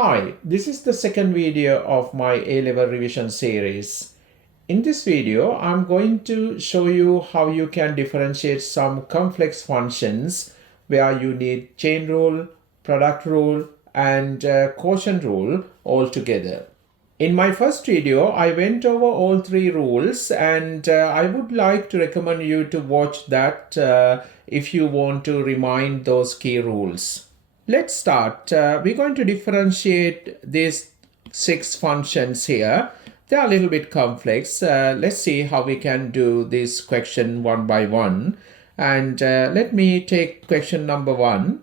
Hi, this is the second video of my A-Level revision series. In this video, I'm going to show you how you can differentiate some complex functions where you need chain rule, product rule, and quotient rule all together. In my first video, I went over all three rules, and I would like to recommend you to watch that if you want to remind those key rules. Let's start. We're going to differentiate these 6 functions here. They are a little bit complex. Let's see how we can do this question one by one. And let me take question number 1.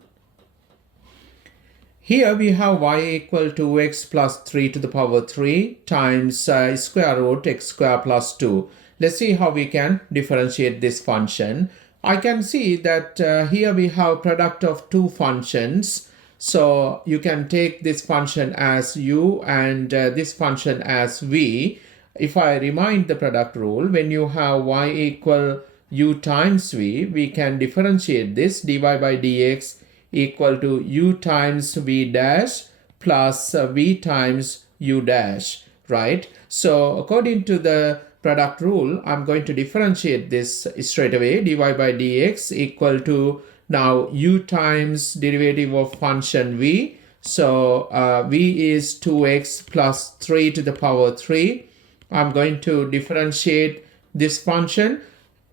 Here we have y equal to x plus 3 to the power 3 times square root x square plus 2. Let's see how we can differentiate this function. I can see that here we have product of two functions. So you can take this function as u and this function as v. If I remind the product rule, when you have y equal u times v, we can differentiate this dy by dx equal to u times v dash plus v times u dash, right? So according to the product rule, I'm going to differentiate this straight away. Dy by dx equal to now u times derivative of function v. So v is 2x plus 3 to the power 3. I'm going to differentiate this function.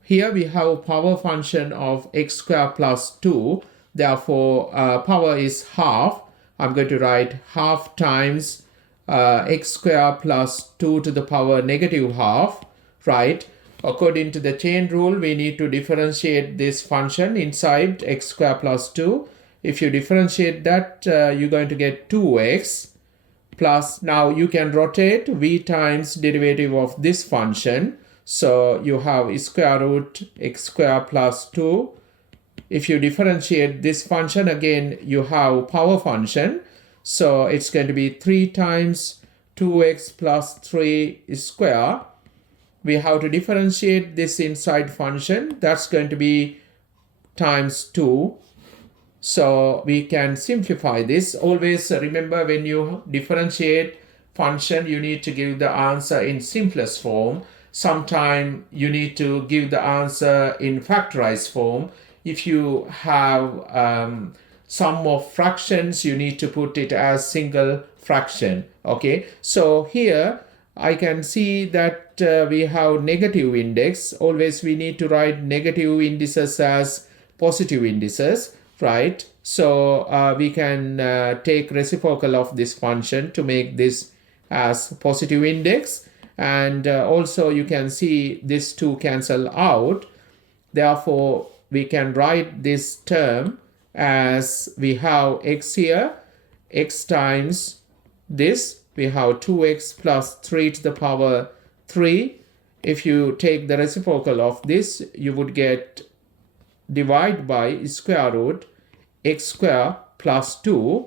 Here we have a power function of x squared plus 2. Therefore, power is half. I'm going to write half times x squared plus 2 to the power negative half, right? According to the chain rule, we need to differentiate this function inside x squared plus 2. If you differentiate that, you're going to get 2x plus, now you can rotate v times derivative of this function. So you have square root x squared plus 2. If you differentiate this function, again, you have power function. So it's going to be 3 times 2x plus 3 square. We have to differentiate this inside function. That's going to be times 2. So we can simplify this. Always remember, when you differentiate function, you need to give the answer in simplest form. Sometimes you need to give the answer in factorized form. If you have sum of fractions, you need to put it as single fraction. Okay, so here I can see that we have negative index. Always we need to write negative indices as positive indices, right? So we can take reciprocal of this function to make this as positive index. And also you can see these two cancel out. Therefore, we can write this term as we have x here, x times this. We have 2x plus 3 to the power 3. If you take the reciprocal of this, you would get divide by square root x squared plus 2.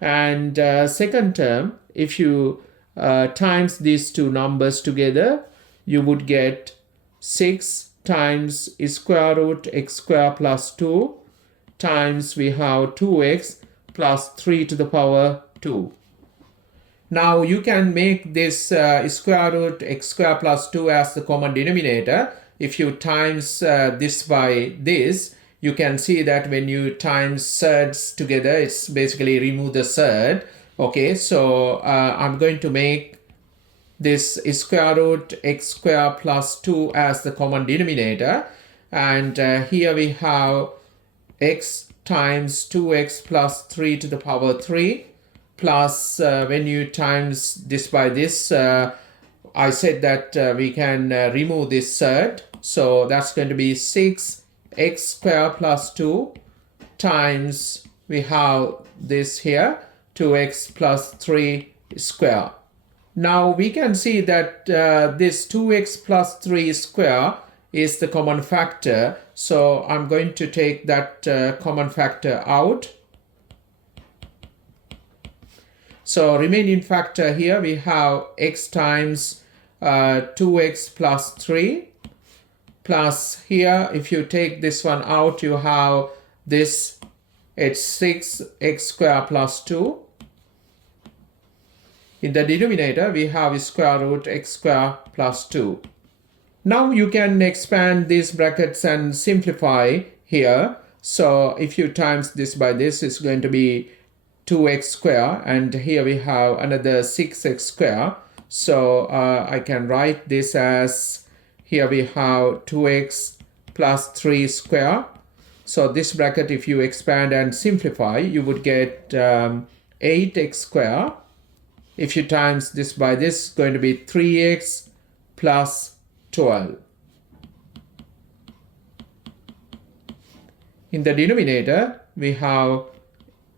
And second term, if you times these two numbers together, you would get 6 times square root x squared plus 2 times we have 2x plus 3 to the power 2. Now you can make this square root x squared plus 2 as the common denominator. If you times this by this, you can see that when you times surds together, it's basically remove the surd. Okay, so I'm going to make this square root x squared plus 2 as the common denominator. And here we have x times 2x plus 3 to the power 3. Plus, when you times this by this, I said that we can remove this surd. So that's going to be 6x squared plus 2 times we have this here, 2x plus 3 square. Now we can see that this 2x plus 3 square is the common factor. So I'm going to take that common factor out. So remaining factor here, we have x times 2x plus 3 plus here, if you take this one out, you have this, it's 6x squared plus 2 In the denominator, we have square root x square plus 2. Now you can expand these brackets and simplify here. So if you times this by this, it's going to be 2x square, and here we have another 6x square. So I can write this as, here we have 2x plus 3 square. So this bracket, if you expand and simplify, you would get 8x square. If you times this by this, it's going to be 3x plus 12. In the denominator, we have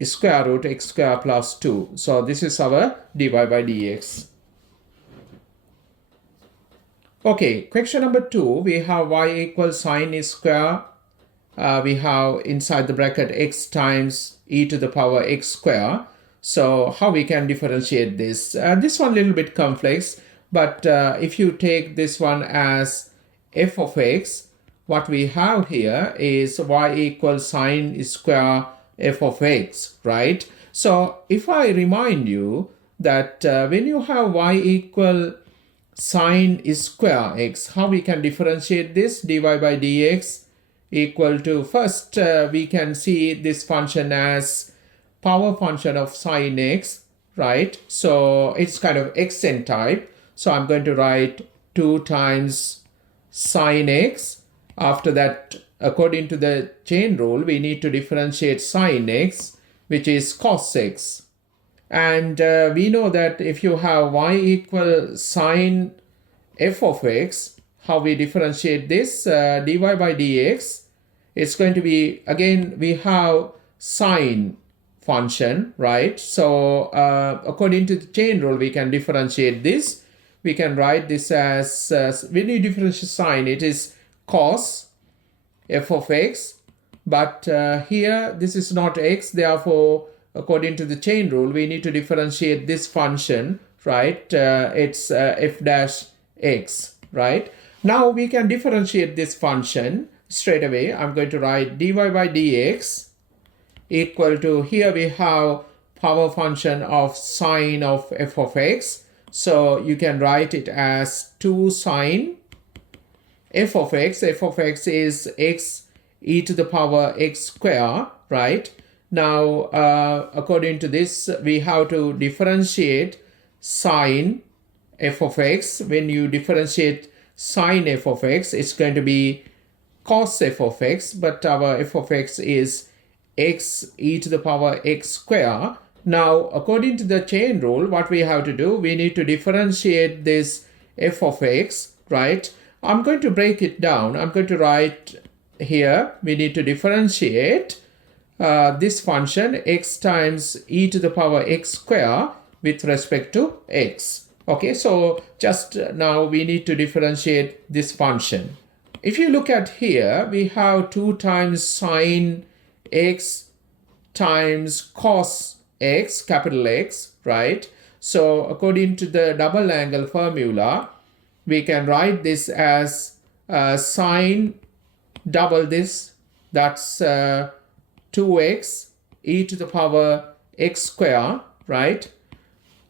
square root x square plus 2. So this is our dy by dx. Okay, question number 2, we have y equals sine square. We have inside the bracket x times e to the power x square. So how we can differentiate this? This one a little bit complex, but if you take this one as f of x, what we have here is y equals sine square f of x, right? So if I remind you that when you have y equal sine square x, how we can differentiate this? Dy by dx equal to, first we can see this function as power function of sine x, right? So it's kind of xn type. So I'm going to write 2 times sine x. After that, according to the chain rule, we need to differentiate sine x, which is cos x. And we know that if you have y equal sine f of x, how we differentiate this? Dy by dx, it's going to be, again, we have sine function, right? So according to the chain rule, we can differentiate this. We can write this as, when you differentiate sine, it is cos f of x, but here this is not x, therefore according to the chain rule we need to differentiate this function, right? It's f dash x, right? Now we can differentiate this function straight away. I'm going to write dy by dx equal to, here we have power function of sine of f of x, so you can write it as 2 sine f of x. F of x is x e to the power x square, right? Now according to this, we have to differentiate sine f of x. When you differentiate sine f of x, it's going to be cos f of x, but our f of x is x e to the power x square. Now according to the chain rule, what we have to do, we need to differentiate this f of x, right? I'm going to break it down. I'm going to write here, we need to differentiate this function x times e to the power x square with respect to x. Okay, so just now we need to differentiate this function. If you look at here, we have 2 times sine x times cos x, capital X, right? So according to the double angle formula, we can write this as sine double this, that's 2x e to the power x square, right?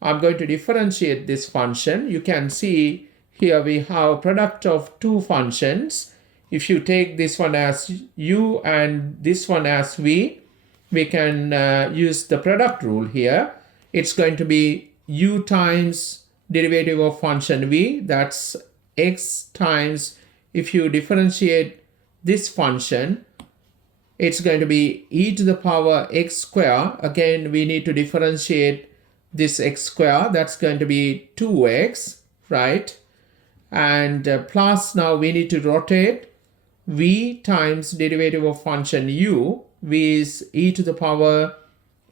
I'm going to differentiate this function. You can see here we have product of two functions. If you take this one as u and this one as v, we can use the product rule here. It's going to be u times derivative of function v, that's x times, if you differentiate this function, it's going to be e to the power x square. Again, we need to differentiate this x square, that's going to be 2x, right? And plus, now we need to rotate v times derivative of function u. V is e to the power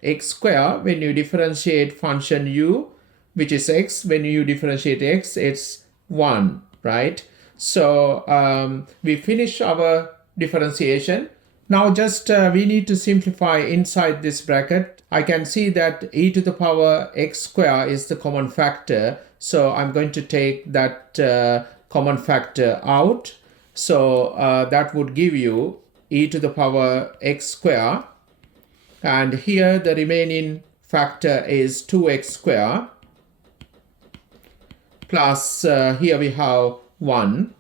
x square. When you differentiate function u, which is x, when you differentiate x, it's 1, right? So we finish our differentiation. Now just we need to simplify inside this bracket. I can see that e to the power x square is the common factor. So I'm going to take that common factor out. So that would give you e to the power x square. And here the remaining factor is 2x square. plus here we have 1,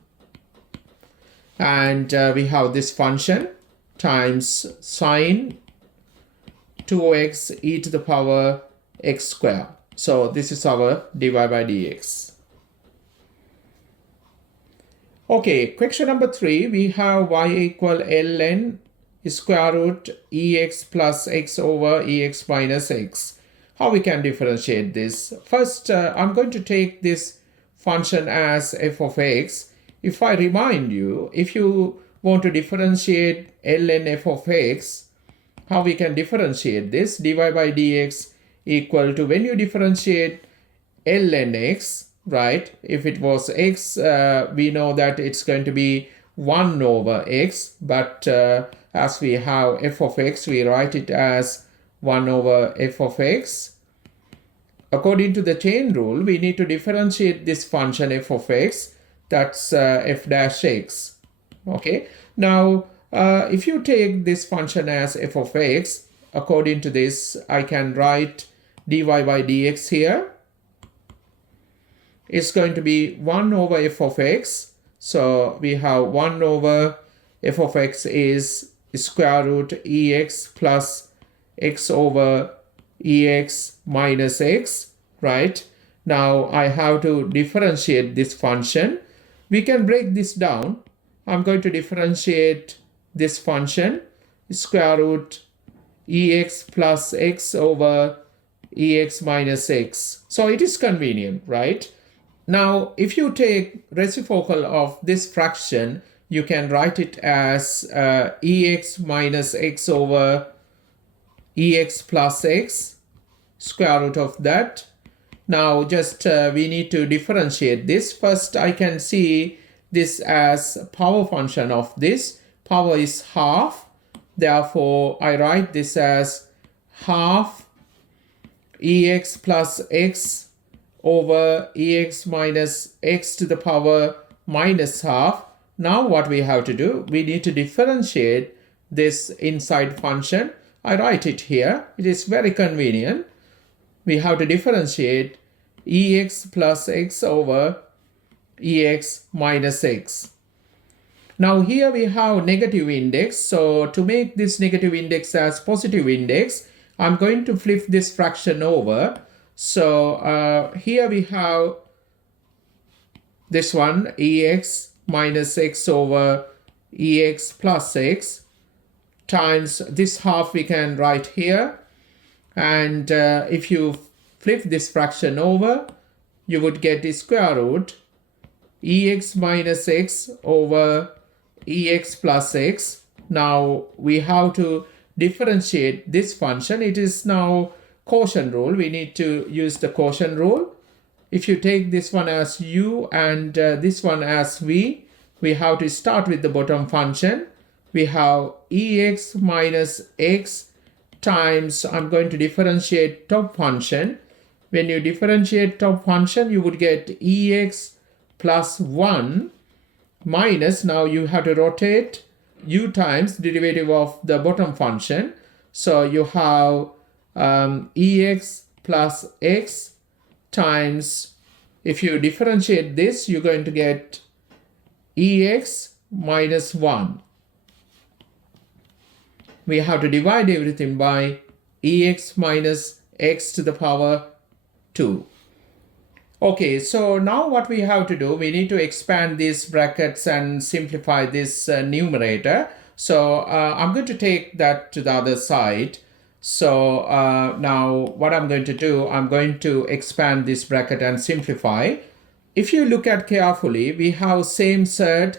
and we have this function times sine 2x e to the power x square. So this is our dy by dx. Okay, question number 3, we have y equal ln square root ex plus x over ex minus x. How we can differentiate this? First, I'm going to take this function as f of x. If I remind you, if you want to differentiate ln f of x, how we can differentiate this? Dy by dx equal to, when you differentiate ln x, right? If it was x, we know that it's going to be 1 over x, but as we have f of x, we write it as 1 over f of x. According to the chain rule, we need to differentiate this function f of x, that's f dash x. Okay, now if you take this function as f of x, according to this, I can write dy by dx here. It's going to be 1 over f of x. So we have 1 over f of x is square root ex plus x over ex minus x, right? Now I have to differentiate this function. We can break this down. I'm going to differentiate this function, square root ex plus x over ex minus x. So it is convenient, right? Now, if you take reciprocal of this fraction, you can write it as ex minus x over ex plus x, square root of that. Now, just we need to differentiate this. First, I can see this as power function of this. Power is half. Therefore, I write this as half ex plus x over ex minus x to the power minus half. Now what we have to do, we need to differentiate this inside function. I write it here. It is very convenient. We have to differentiate ex plus x over ex minus x. Now here we have negative index. So to make this negative index as positive index, I'm going to flip this fraction over. So here we have this one, ex minus x over ex plus x, times this half we can write here. And if you flip this fraction over, you would get the square root ex minus x over ex plus x. Now we have to differentiate this function. It is now quotient rule. We need to use the quotient rule. If you take this one as u and this one as v, we have to start with the bottom function. We have ex minus x times, I'm going to differentiate top function. When you differentiate top function, you would get ex plus 1 minus, now you have to rotate u times derivative of the bottom function. So you have ex plus x times, if you differentiate this, you're going to get ex minus 1. We have to divide everything by ex minus x to the power 2. Okay, so now what we have to do, we need to expand these brackets and simplify this numerator. So I'm going to take that to the other side. So now what I'm going to do, I'm going to expand this bracket and simplify. If you look at carefully, we have same surd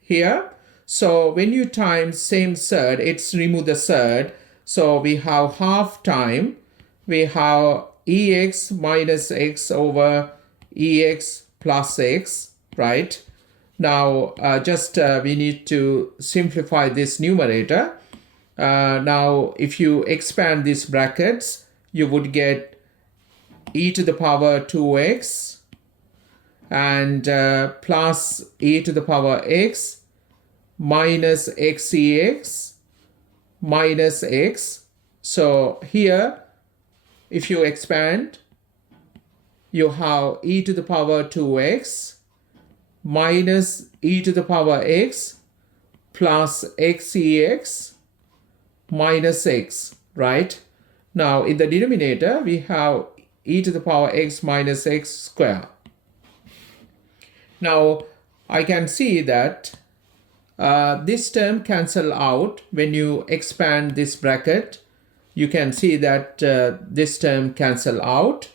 here. So when you times same surd, it's remove the surd. So we have half time, we have ex minus x over ex plus x, right? Now we need to simplify this numerator. Now if you expand these brackets, you would get e to the power 2x and plus e to the power x minus xex minus x. So here, if you expand, you have e to the power 2x minus e to the power x plus xex minus x, right? Now in the denominator we have e to the power x minus x square. Now I can see that this term cancel out when you expand this bracket. You can see that this term cancel out,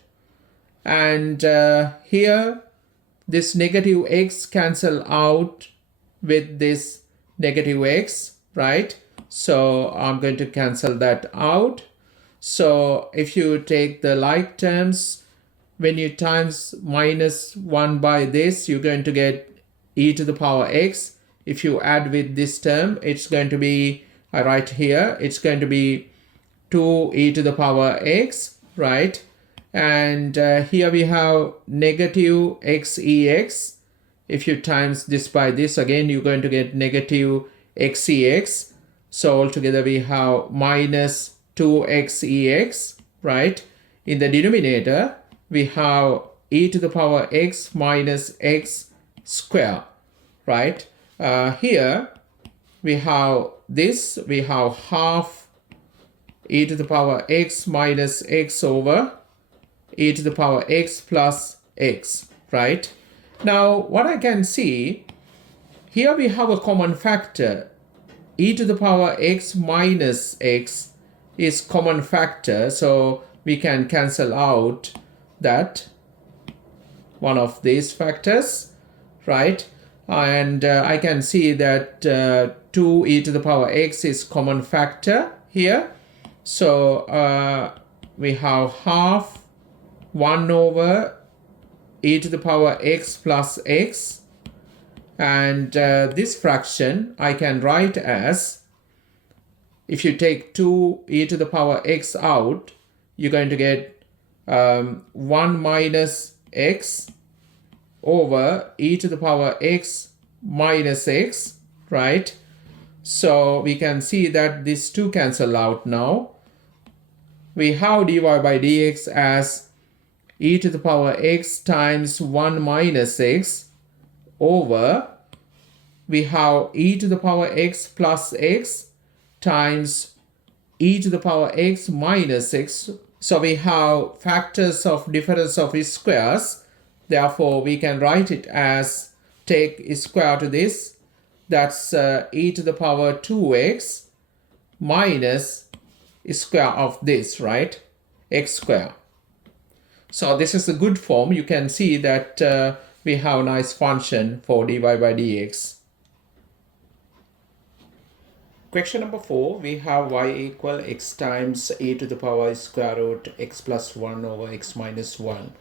and here this negative x cancel out with this negative x, right? So I'm going to cancel that out. So if you take the like terms, when you times minus 1 by this, you're going to get e to the power x. If you add with this term, it's going to be, I write here, it's going to be 2 e to the power x, right? And here we have negative xex. If you times this by this, again, you're going to get negative xex. So altogether we have minus 2xex, right? In the denominator, we have e to the power x minus x square, right? Here we have this, we have half e to the power x minus x over e to the power x plus x, right? Now what I can see, here we have a common factor. E to the power x minus x is common factor, so we can cancel out that one of these factors, right? And I can see that 2 e to the power x is common factor here. So we have half 1 over e to the power x plus x. And this fraction I can write as, if you take 2 e to the power x out, you're going to get 1 minus x over e to the power x minus x, right? So we can see that these two cancel out now. We have dy by dx as e to the power x times 1 minus x over, we have e to the power x plus x times e to the power x minus x. So we have factors of difference of squares. Therefore, we can write it as, take square to this, that's e to the power 2x minus square of this, right? X square. So this is a good form. You can see that we have a nice function for dy by dx. Question number 4, we have y equal x times e to the power square root x plus 1 over x minus 1.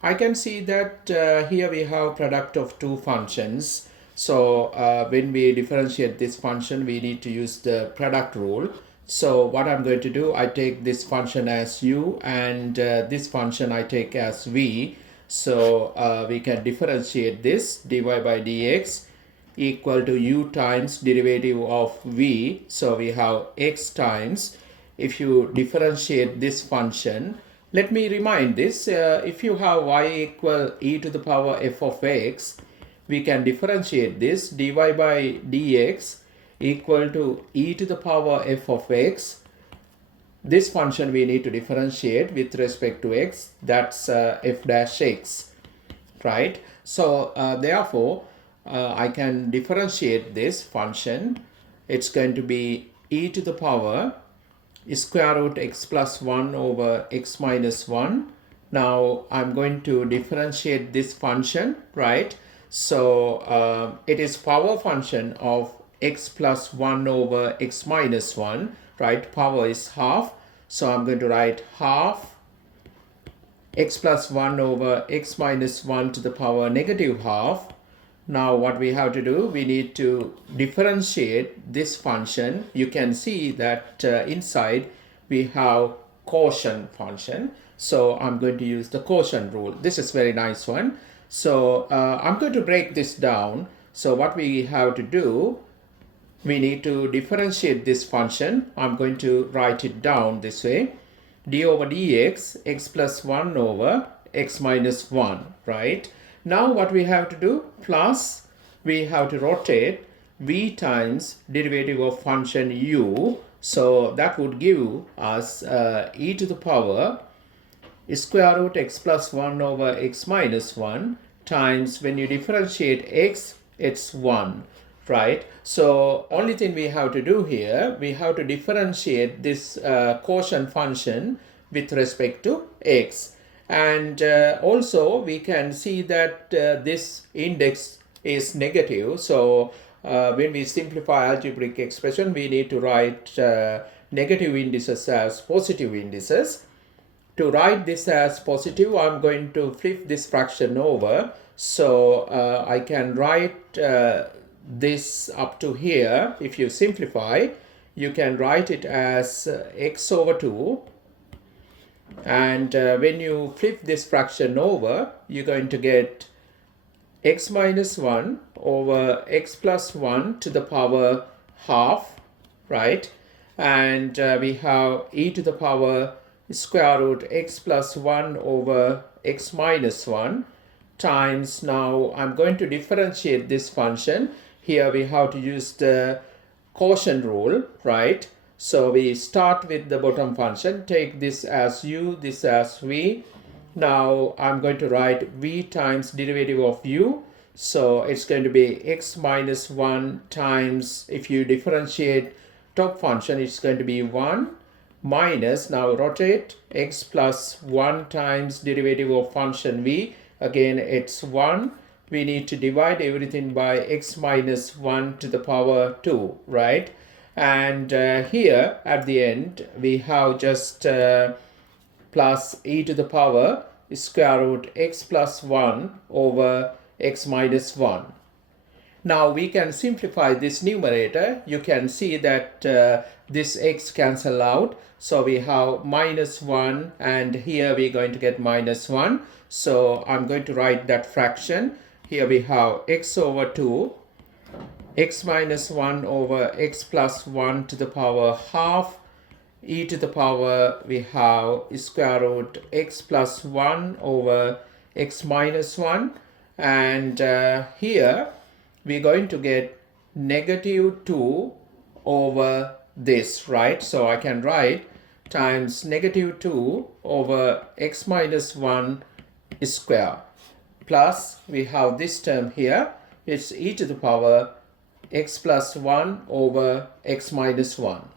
I can see that here we have product of two functions. So when we differentiate this function, we need to use the product rule. So what I'm going to do, I take this function as u and this function I take as v. So we can differentiate this dy by dx equal to u times derivative of v. So we have x times, if you differentiate this function, let me remind this, if you have y equal e to the power f of x, we can differentiate this dy by dx equal to e to the power f of x. This function we need to differentiate with respect to x, that's f dash x, right? So therefore, I can differentiate this function. It's going to be e to the power square root x plus 1 over x minus 1. Now I'm going to differentiate this function, right? So it is power function of x plus 1 over x minus 1, right? Power is half. So I'm going to write half x plus 1 over x minus 1 to the power negative half. Now what we have to do, we need to differentiate this function. You can see that inside we have quotient function. So I'm going to use the quotient rule. This is very nice one. So I'm going to break this down. So what we have to do, we need to differentiate this function. I'm going to write it down this way. d over dx, x plus 1 over x minus 1, right? Now what we have to do, plus we have to rotate v times derivative of function u. So that would give us e to the power square root x plus 1 over x minus 1 times, when you differentiate x, it's 1, right? So only thing we have to do here, we have to differentiate this quotient function with respect to x. And also we can see that this index is negative. So when we simplify algebraic expression, we need to write negative indices as positive indices. To write this as positive, I'm going to flip this fraction over. So I can write this up to here. If you simplify, you can write it as x over 2. And when you flip this fraction over, you're going to get x minus 1 over x plus 1 to the power half, right? And we have e to the power square root x plus 1 over x minus 1 times, now I'm going to differentiate this function. Here we have to use the quotient rule, right? So we start with the bottom function, take this as u, this as v. Now I'm going to write v times derivative of u. So it's going to be x minus 1 times, if you differentiate top function, it's going to be 1 minus, now rotate, x plus 1 times derivative of function v. Again, it's 1. We need to divide everything by x minus 1 to the power 2, right? And here at the end, we have just plus e to the power square root x plus 1 over x minus 1. Now we can simplify this numerator. You can see that this x cancel out. So we have minus 1, and here we're going to get minus 1. So I'm going to write that fraction. Here we have x over 2, x minus 1 over x plus 1 to the power half, e to the power, we have square root x plus 1 over x minus 1. And here we're going to get negative 2 over this, right? So I can write times negative 2 over x minus 1 square, plus we have this term here, it's e to the power x plus 1 over x minus 1.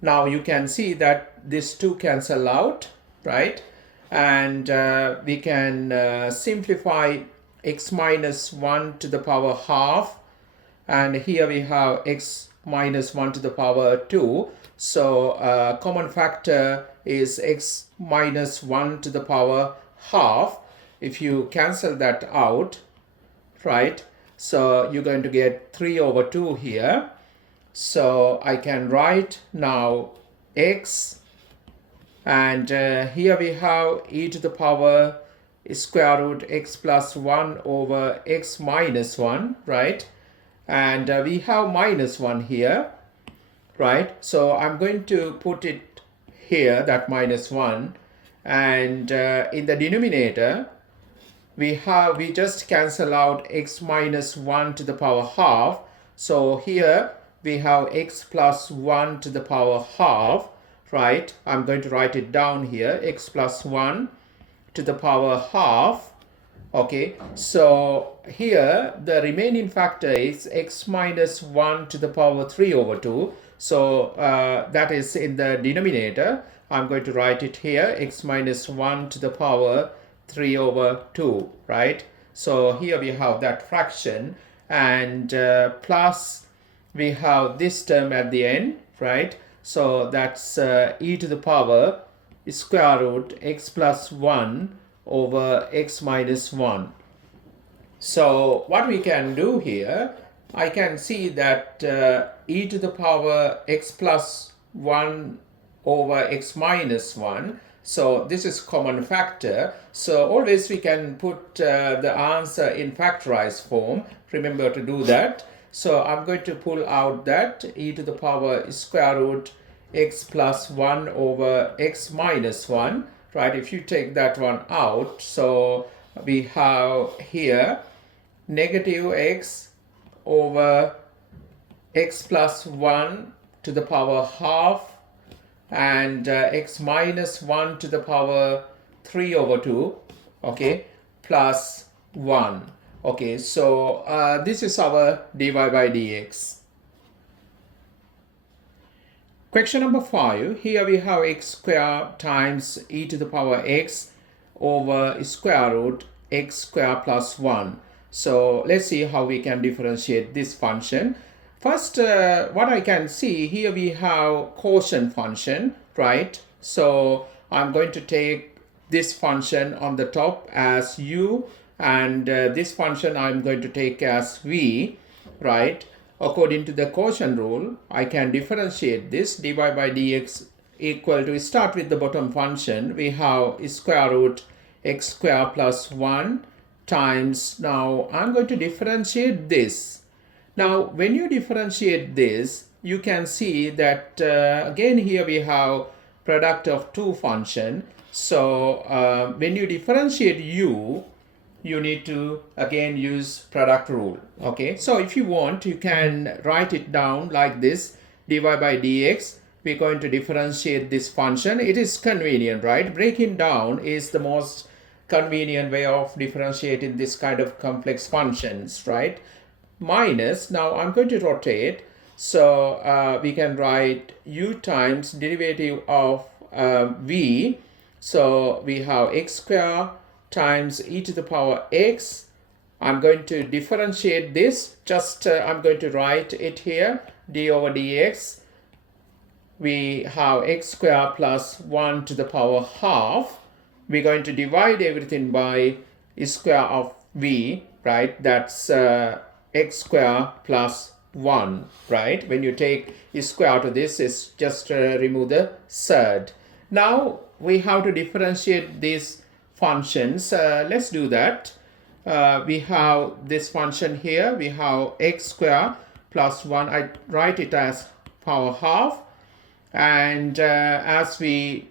Now you can see that these two cancel out, right? And we can simplify x minus 1 to the power half, and here we have x minus 1 to the power 2. So common factor is x minus 1 to the power half. If you cancel that out, right, so you're going to get 3 over 2 here. So I can write now x, and here we have e to the power square root x plus 1 over x minus 1, right? And we have minus 1 here, right? So I'm going to put it here, that minus 1, and in the denominator we just cancel out x minus 1 to the power half. So here we have x plus 1 to the power half, right? I'm going to write it down here, x plus 1 to the power half. Okay, so here the remaining factor is x minus 1 to the power 3 over 2. So that is in the denominator. I'm going to write it here, x minus 1 to the power 3 over 2, right? So here we have that fraction, and plus we have this term at the end, right? So that's e to the power square root x plus 1 over x minus 1. So what we can do here, I can see that e to the power x plus 1 over x minus 1. So this is common factor. So always we can put the answer in factorized form. Remember to do that. So I'm going to pull out that e to the power square root x plus 1 over x minus 1, right? If you take that one out, so we have here negative x over x plus 1 to the power half and x minus 1 to the power 3 over 2, okay, plus 1. Okay, so this is our dy by dx. Question number 5, here we have x squared times e to the power x over square root x squared plus 1. So let's see how we can differentiate this function. First, what I can see here, we have quotient function, right? So I'm going to take this function on the top as u, and this function I'm going to take as v, right? According to the quotient rule, I can differentiate this dy by dx equal to, start with the bottom function. We have square root x squared plus 1 times, now I'm going to differentiate this. Now, when you differentiate this, you can see that again here we have product of two function. So when you differentiate u, you need to again use product rule. Okay, so if you want, you can write it down like this: dy by dx. We're going to differentiate this function. It is convenient, right? Breaking down is the most convenient way of differentiating this kind of complex functions, right? Minus, now I'm going to rotate, so we can write u times derivative of v. So we have x squared times e to the power x. I'm going to differentiate this, just I'm going to write it here, d over dx. We have x squared plus 1 to the power half. We're going to divide everything by square of v, right? That's x squared plus 1, right? When you take square out of this, is just remove the surd. Now we have to differentiate these functions. Let's do that. We have this function here. We have x squared plus 1. I write it as power half. And as we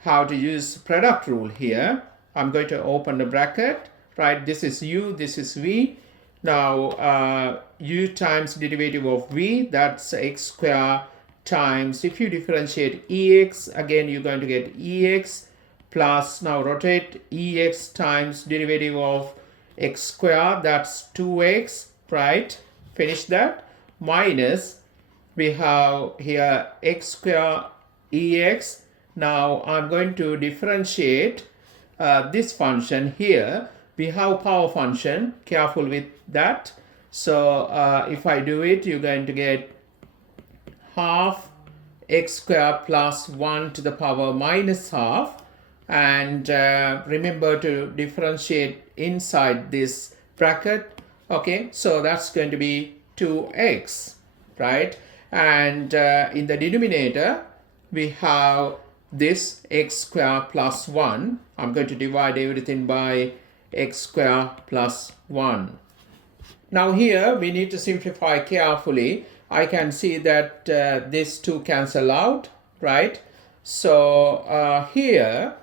have to use product rule here, I'm going to open the bracket, right? This is u, this is v. Now u times derivative of v, that's x squared times, if you differentiate ex, again you're going to get ex plus, now rotate, ex times derivative of x squared, that's 2x, right? Finish that. Minus, we have here x squared ex. Now I'm going to differentiate this function here. We have power function, careful with that. So if I do it, you're going to get half x squared plus 1 to the power minus half. And remember to differentiate inside this bracket. Okay, so that's going to be 2x, right? And in the denominator, we have this x squared plus 1. I'm going to divide everything by x squared plus 1. Now here we need to simplify carefully. I can see that these two cancel out, right? So here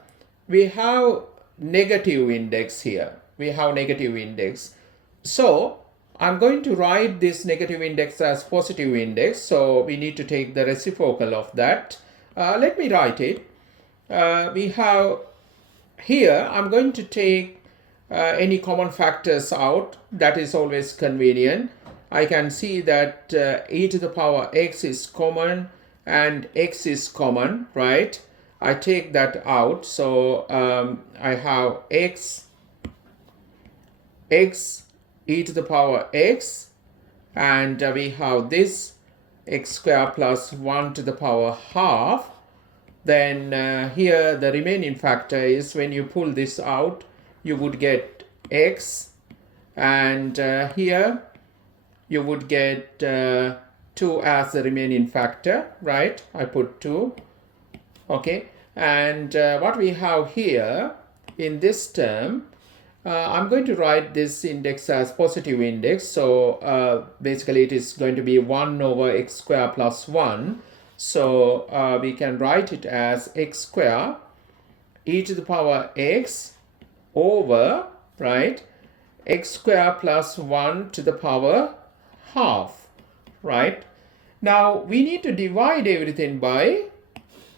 we have negative index here. We have negative index. So I'm going to write this negative index as positive index. So we need to take the reciprocal of that. Let me write it. We have here, I'm going to take any common factors out. That is always convenient. I can see that e to the power x is common and x is common, right? I take that out. So I have x e to the power x, and we have this x squared plus 1 to the power half. Then here the remaining factor is, when you pull this out, you would get x, and here you would get 2 as the remaining factor, right? I put 2. Okay, and what we have here in this term, I'm going to write this index as positive index. So basically it is going to be 1 over x squared plus 1. So we can write it as x squared e to the power x over, right, x square plus 1 to the power half, right? Now we need to divide everything by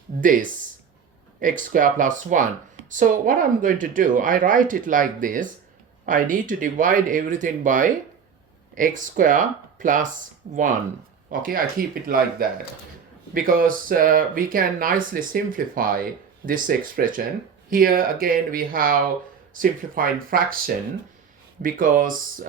this x square plus 1. So what I'm going to do, I write it like this. I need to divide everything by x square plus 1. Okay, I keep it like that because we can nicely simplify this expression. Here again we have simplifying fraction because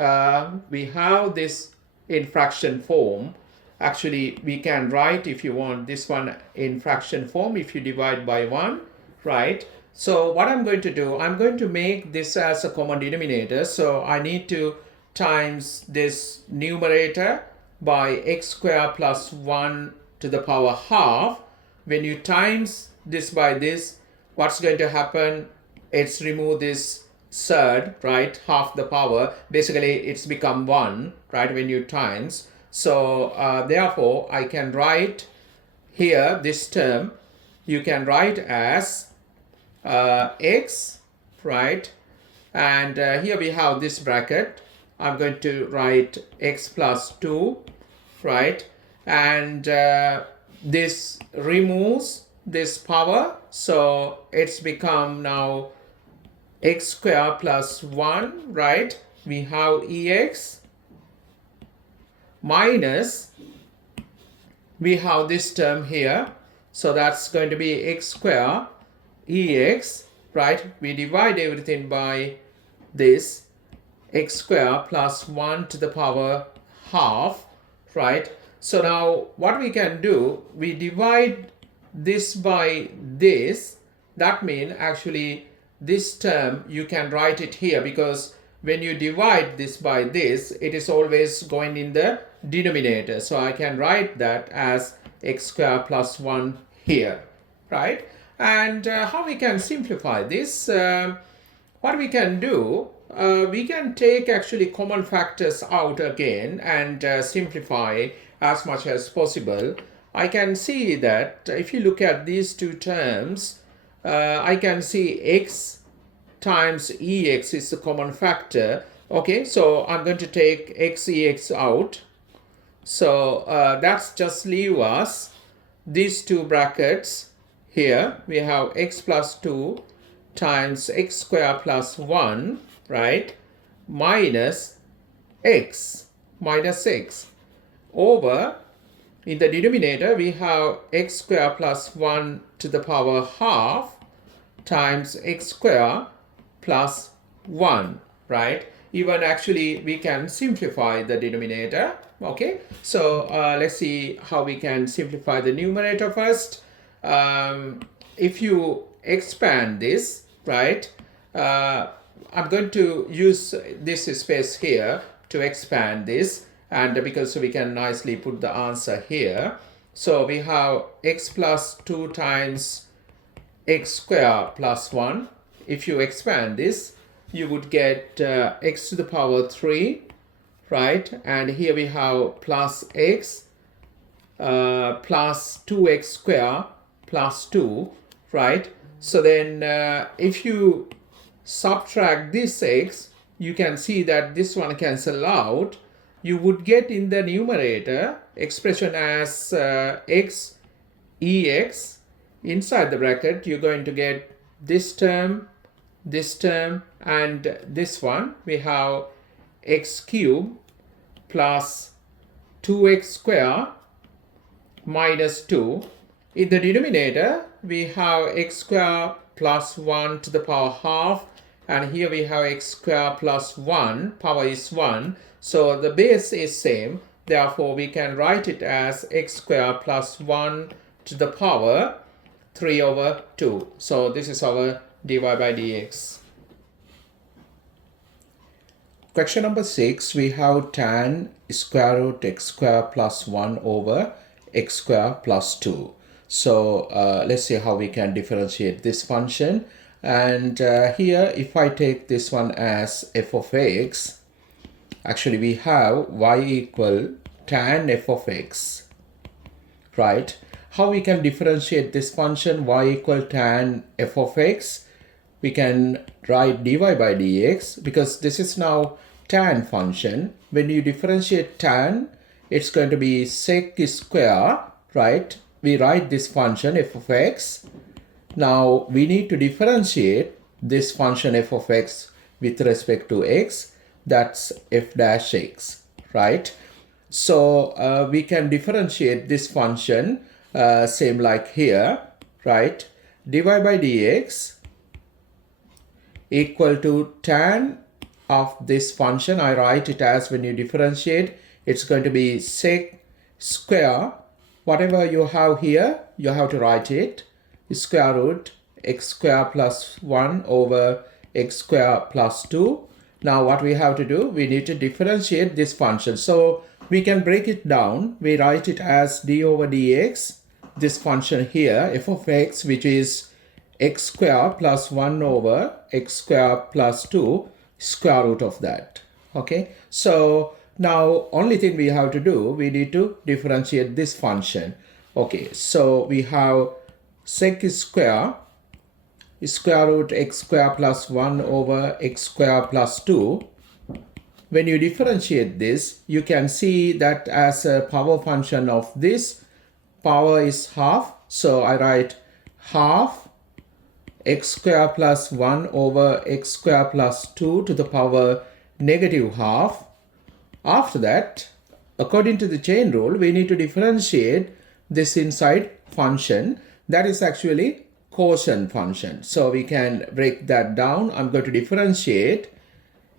we have this in fraction form. Actually, we can write, if you want, this one in fraction form if you divide by 1, right? So what I'm going to do, I'm going to make this as a common denominator. So I need to times this numerator by x square plus 1 to the power half. When you times this by this, what's going to happen? It's remove this third, right? Half the power. Basically, it's become 1, right? When you times. So therefore, I can write here this term. You can write as x, right? And here we have this bracket. I'm going to write x plus 2, right? And this removes this power. So it's become now x square plus 1, right? We have ex minus, we have this term here. So that's going to be x square ex, right? We divide everything by this x square plus 1 to the power half, right? So now what we can do, we divide this by this. That means actually this term you can write it here because when you divide this by this, it is always going in the denominator. So I can write that as x square plus 1 here, right? And how we can simplify this? What we can do, we can take actually common factors out again and simplify as much as possible. I can see that if you look at these two terms, I can see x times ex is the common factor. Okay, so I'm going to take x ex out. So that's just leave us these two brackets. Here we have x plus 2 times x square plus 1, right, minus x over, in the denominator we have x square plus 1 to the power half times x square plus 1, right? Even actually we can simplify the denominator. Okay, so let's see how we can simplify the numerator first. If you expand this, right, I'm going to use this space here to expand this, and because we can nicely put the answer here. So we have x plus 2 times x square plus 1. If you expand this, you would get x to the power 3, right? And here we have plus x plus 2x square plus 2, right? So then if you subtract this x, you can see that this one cancel out. You would get in the numerator expression as x ex. Inside the bracket, you're going to get this term, and this one. We have x cubed plus 2x square minus 2. In the denominator, we have x square plus 1 to the power half, and here we have x square plus 1, power is 1. So the base is same. Therefore, we can write it as x square plus 1 to the power 3 over 2. So this is our dy by dx. Question number 6, we have tan square root x square plus 1 over x square plus 2. So let's see how we can differentiate this function. And here, if I take this one as f of x, actually we have y equal tan f of x, right? how we can differentiate this function y equal tan f of x. We can write dy by dx because this is now tan function. When you differentiate tan, it's going to be sec square, right? We write this function f of x. Now we need to differentiate this function f of x with respect to x. That's f dash x, right? So we can differentiate this function same like here, right? dy by dx equal to tan of this function. I write it as, when you differentiate, it's going to be sec square. Whatever you have here, you have to write it. Square root x square plus 1 over x square plus 2. Now what we have to do, we need to differentiate this function. So we can break it down. We write it as d over dx. This function here, f of x, which is x square plus 1 over x square plus 2, square root of that. Okay, so now only thing we have to do, we need to differentiate this function. Okay, so we have sec square square root x square plus 1 over x square plus 2. When you differentiate this, you can see that as a power function of this, power is half. So I write half x square plus 1 over x square plus 2 to the power negative half. After that, according to the chain rule, we need to differentiate this inside function. That is actually quotient function. So we can break that down. I'm going to differentiate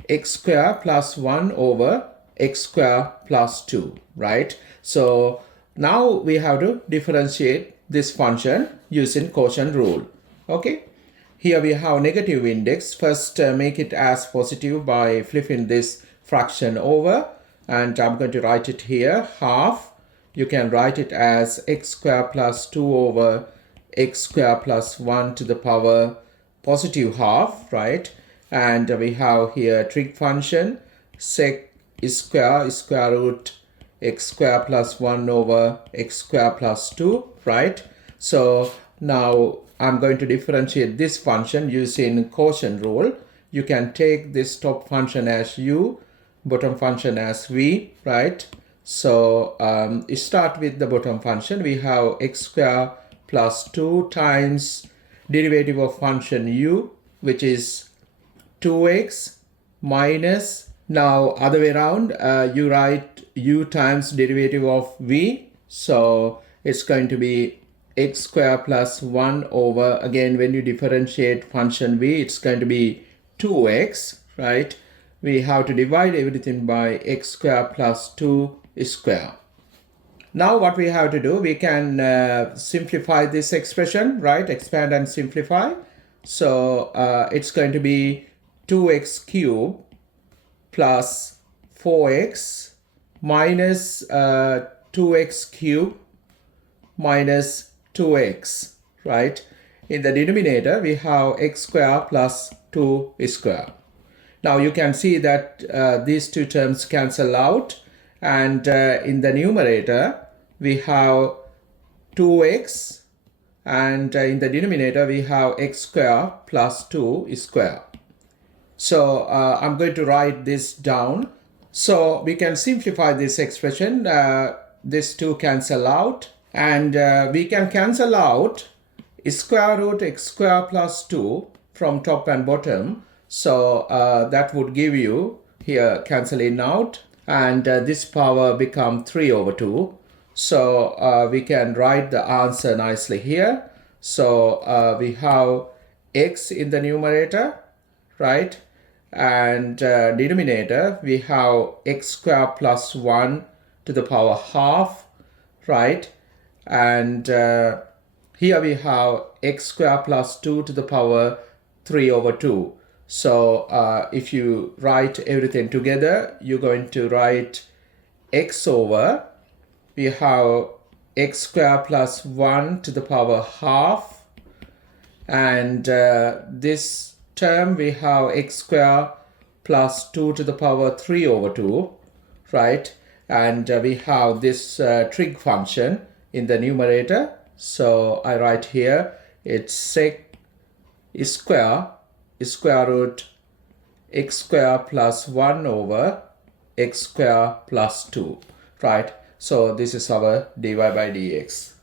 x square plus 1 over x square plus 2, right? So now we have to differentiate this function using quotient rule. Okay, here we have negative index. First make it as positive by flipping this fraction over, and I'm going to write it here, half. You can write it as x square plus 2 over x square plus 1 to the power positive half, right? And we have here trig function, sec square square root x square plus 1 over x square plus 2, right? So now I'm going to differentiate this function using quotient rule. You can take this top function as u, bottom function as v, right? So start with the bottom function. We have x square plus 2 times derivative of function u, which is 2x minus, now other way around, you write u times derivative of v. So it's going to be x square plus 1 over, again when you differentiate function v, it's going to be 2x, right? We have to divide everything by x square plus 2 square. Now what we have to do, we can simplify this expression, right? Expand and simplify. So it's going to be 2x cubed plus 4x minus 2x cubed minus 2x, right? In the denominator, we have x square plus 2 square. Now you can see that these two terms cancel out, and in the numerator, we have 2x, and in the denominator we have x square plus 2 square. So I'm going to write this down. So we can simplify this expression. These two cancel out, and we can cancel out square root x square plus 2 from top and bottom. So that would give you here cancelling out, and this power become 3 over 2. So we can write the answer nicely here. So we have x in the numerator, right? And denominator, we have x square plus 1 to the power half, right? And here we have x square plus 2 to the power 3 over 2. So if you write everything together, you're going to write x over, we have x square plus 1 to the power half, and this term we have x square plus 2 to the power 3 over 2, right? And we have this trig function in the numerator, So I write here, it's sec square root x square plus 1 over x square plus 2, right? So this is our dy by dx.